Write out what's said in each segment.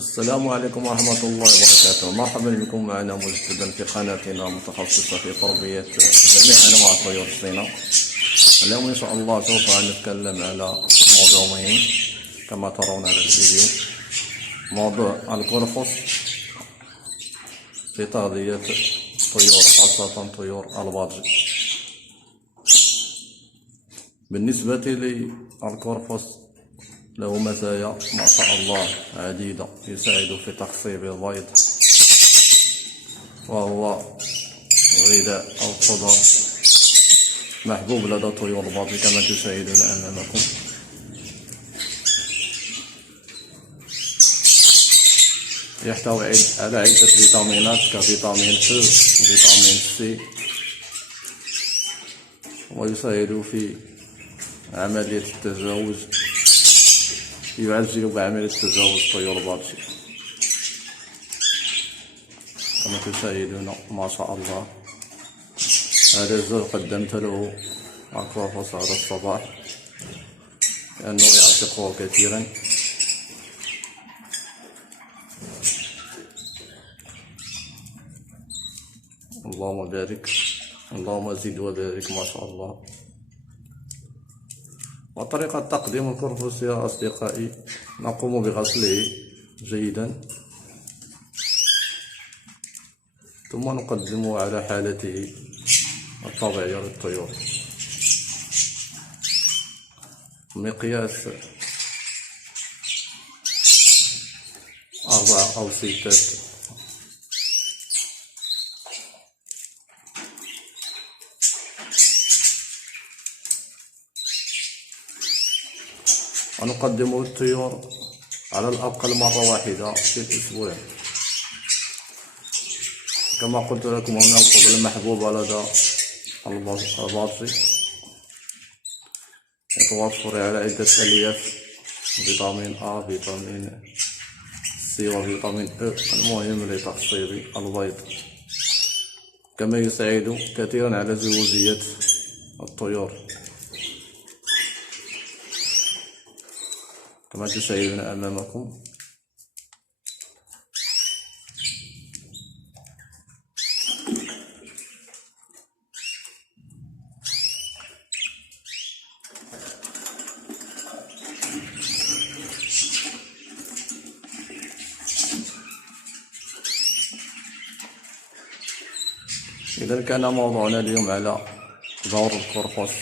السلام عليكم ورحمة الله وبركاته. مرحبا بكم معنا مجددا في قناتنا المتخصصة في تربية جميع أنواع الطيور الصينة. اليوم إن شاء الله سوف نتكلم على موضوع مهم كما ترون على الفيديو، موضوع القرفص في تغذية الطيور خاصة طيور البادجي. بالنسبة للقرفص له مزايا ما شاء الله عديدة، يساعد في تخصيب البيض، وهو غذاء أو خضر محبوب لدى طيور البادجي كما تشاهدون أمامكم. يحتوي على عدة فيتامينات كفيتامين ك وفيتامين سي، ويساعد في عملية التزاوج، يعجل بعملية تزاوج طيور البادجي كما تشاهدون ما شاء الله. هذا الزوج قدمت له القرفص هذا الصباح لأنه يعطي قوة كثيرا. اللهم بارك، اللهم زد وبارك ما شاء الله. وطريقة تقديم القرفص يا أصدقائي، نقوم بغسله جيدا ثم نقدمه على حالته الطبيعية للطيور. مقياس 4 أو 6 ونقدمه للطيور على الأقل مرة واحدة في الأسبوع. كما قلت لكم هو من الخضر المحبوبة لدى البادجي، يتوفر على عدة ألياف، فيتامين A، فيتامين C وفيتامين E، المهم لتخصيب البيض. كما يساعد كثيرا على زوجية الطيور كما تشاهدون أمامكم. إذا كان موضوعنا اليوم على دور القرفص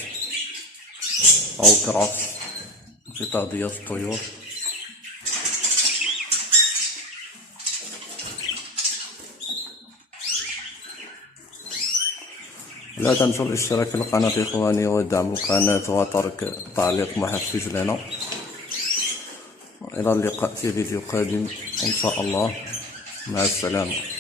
أو الكراف في تغذية الطيور، لا تنسوا الاشتراك في القناة إخواني ودعم القناة وترك تعليق محفز لنا. إلى اللقاء في فيديو قادم إن شاء الله، مع السلامة.